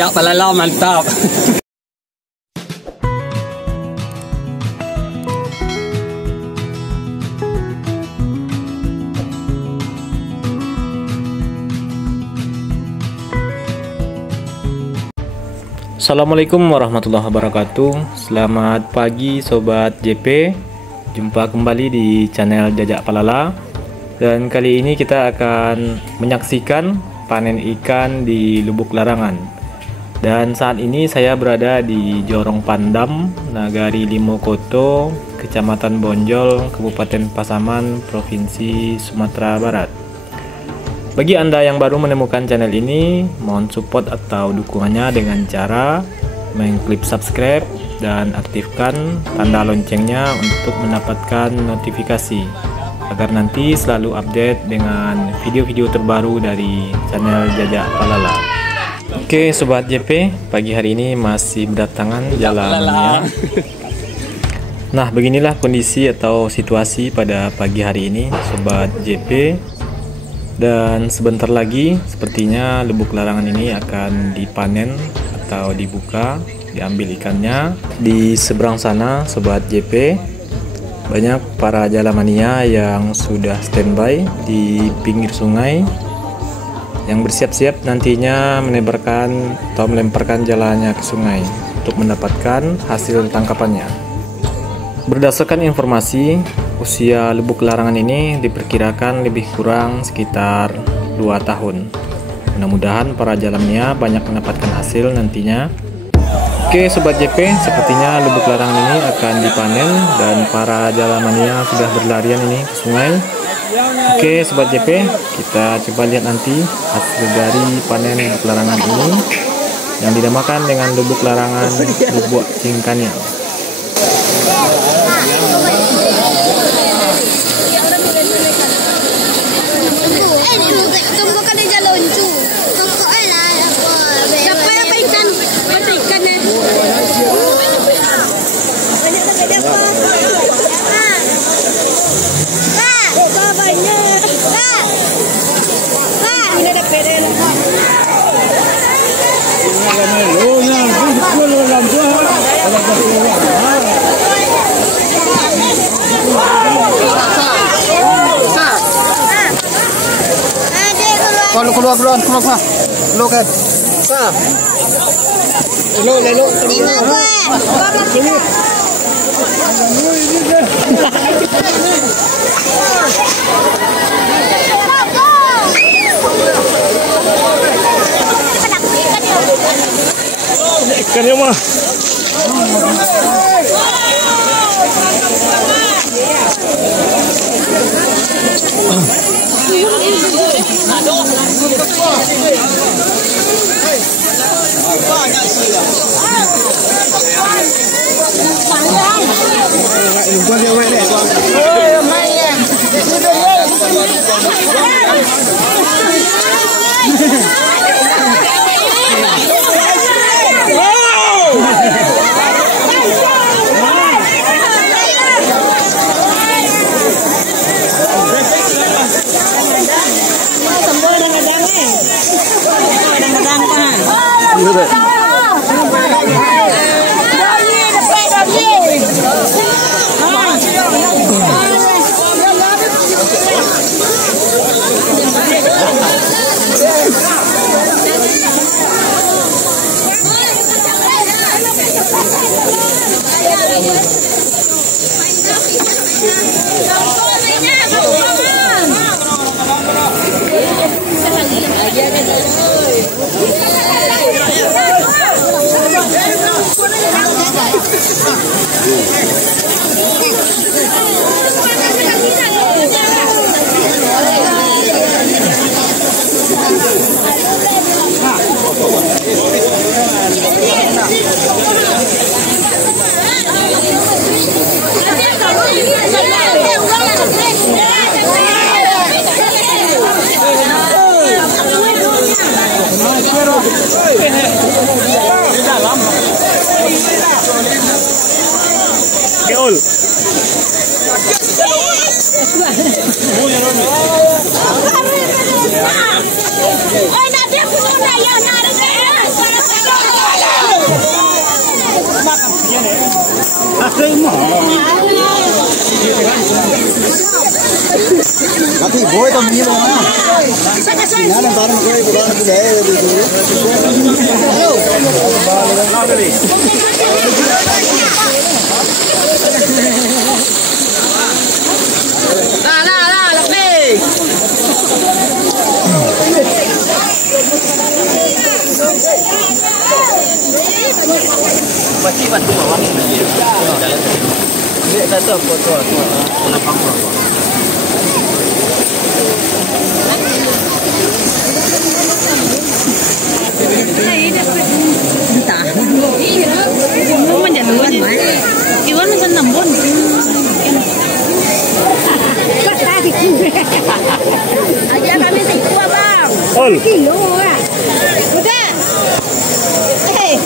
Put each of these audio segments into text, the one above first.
Jajak Palala mantap. Assalamualaikum warahmatullahi wabarakatuh. Selamat pagi Sobat JP. Jumpa kembali di channel Jajak Palala. Dan kali ini kita akan menyaksikan panen ikan di Lubuk Larangan. Dan saat ini saya berada di Jorong Pandam, Nagari Limokoto, Kecamatan Bonjol, Kabupaten Pasaman, Provinsi Sumatera Barat. Bagi Anda yang baru menemukan channel ini, mohon support atau dukungannya dengan cara mengklik subscribe dan aktifkan tanda loncengnya untuk mendapatkan notifikasi agar nanti selalu update dengan video-video terbaru dari channel Jajak Palala. Oke Sobat JP, pagi hari ini masih berdatangan jalannya. Nah, beginilah kondisi atau situasi pada pagi hari ini Sobat JP. Dan sebentar lagi sepertinya Lubuk Larangan ini akan dipanen atau dibuka, diambil ikannya. Di seberang sana Sobat JP, banyak para jalamania yang sudah standby di pinggir sungai yang bersiap-siap nantinya menebarkan atau melemparkan jalannya ke sungai untuk mendapatkan hasil tangkapannya. Berdasarkan informasi, usia Lubuk Larangan ini diperkirakan lebih kurang sekitar 2 tahun. Mudah-mudahan para jalamnya banyak mendapatkan hasil nantinya. Oke Sobat JP, sepertinya Lubuk Larangan ini akan dipanen dan para jalamania sudah berlarian ini ke sungai. Oke Sobat JP, kita coba lihat nanti hasil dari panen Lubuk Larangan ini yang dinamakan dengan Lubuk Larangan Lubuk Cingkanyang. Keluar lo kan lo ikannya mah thì bôi tao mía mà. Nhà nó bán cái bé Iwan macam nambun. Aja kami sekua bang. Ol. Kilo ah. Udah. Hey.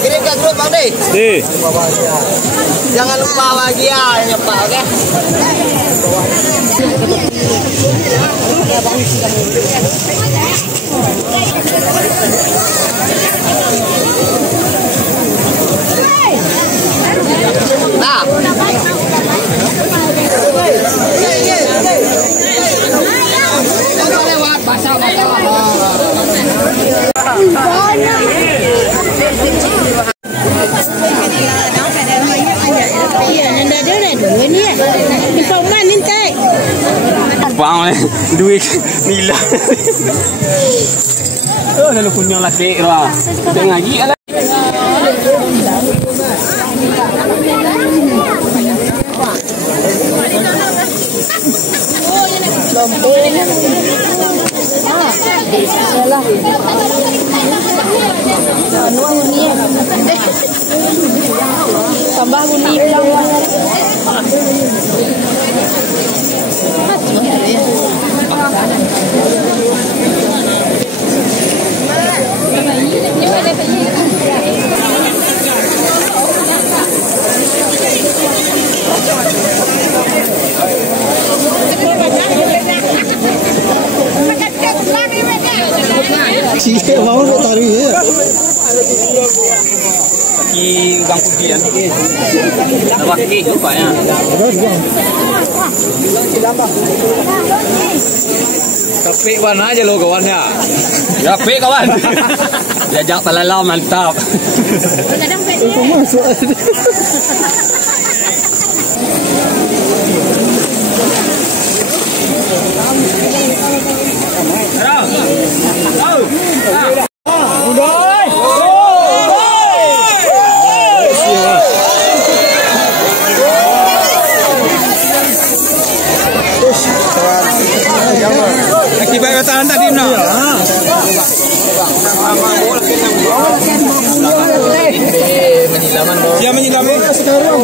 Kirim ke grup Bang Deh. Di. Jangan lupa bahagia Pak, oke? Nah. Lewat basah. Bang, duit nila. Oh, lalu punya laki lah. Kita ngaji lah. Tambah bunyi Sih, mau taruh ya. Kaki gang kubi kan. Laki lupa ya. Capek wan aja lo kawannya. Capek kawan. Jajak palala mantap. Masuk. Akibat katakan tadi no. Dia menyilaman sekarang.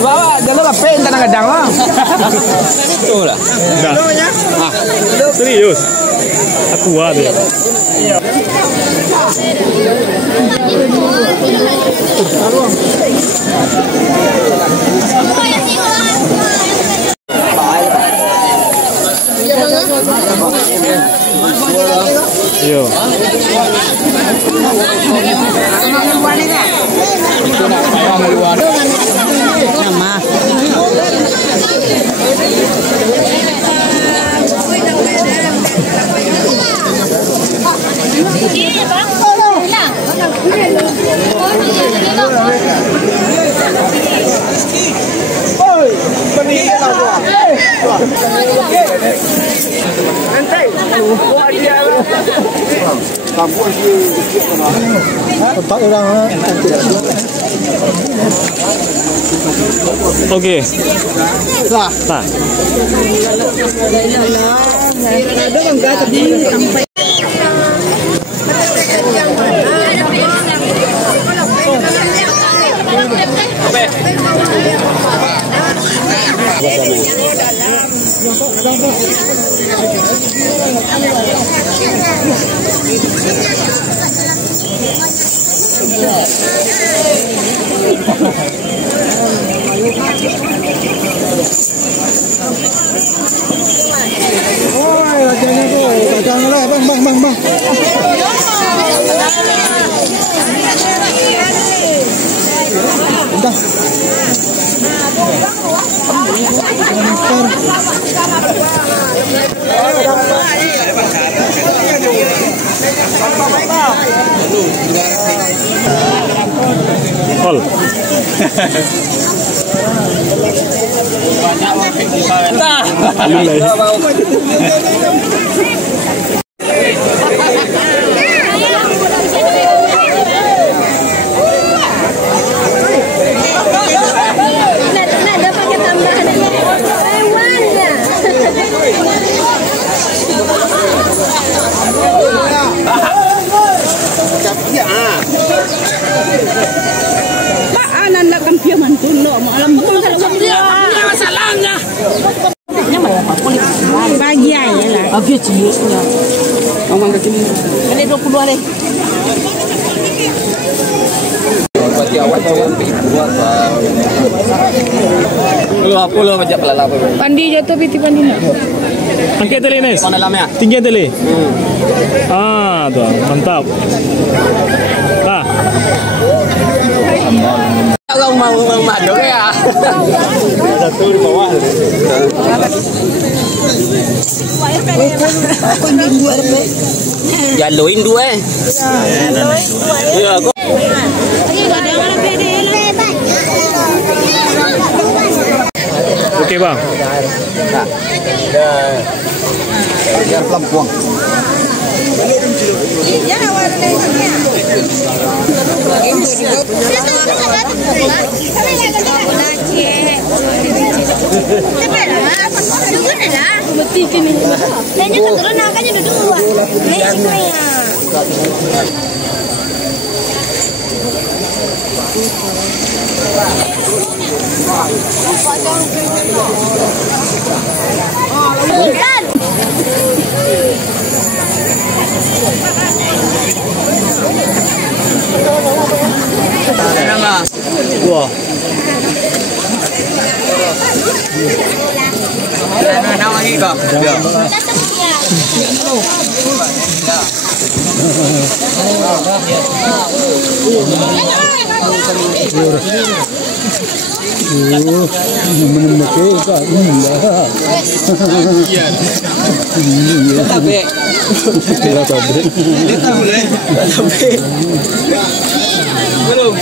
Bawa jalan apa entar ngadang lah. Betul lah. Ah, serius. Aku ada. Yo. Oke. Nah. Ini 20 hari. Pandi jatuh piti pandi. Angkat tali Nes. Tinggi tali. Ah, tuh, mantap. Ah. Kalau mau madu ya. Satu di bawah. Jaluin dua. Iya, kok. Oke, Bang. Biar pelampuang. Wah. Nah, lagi kok. Ya. Belum.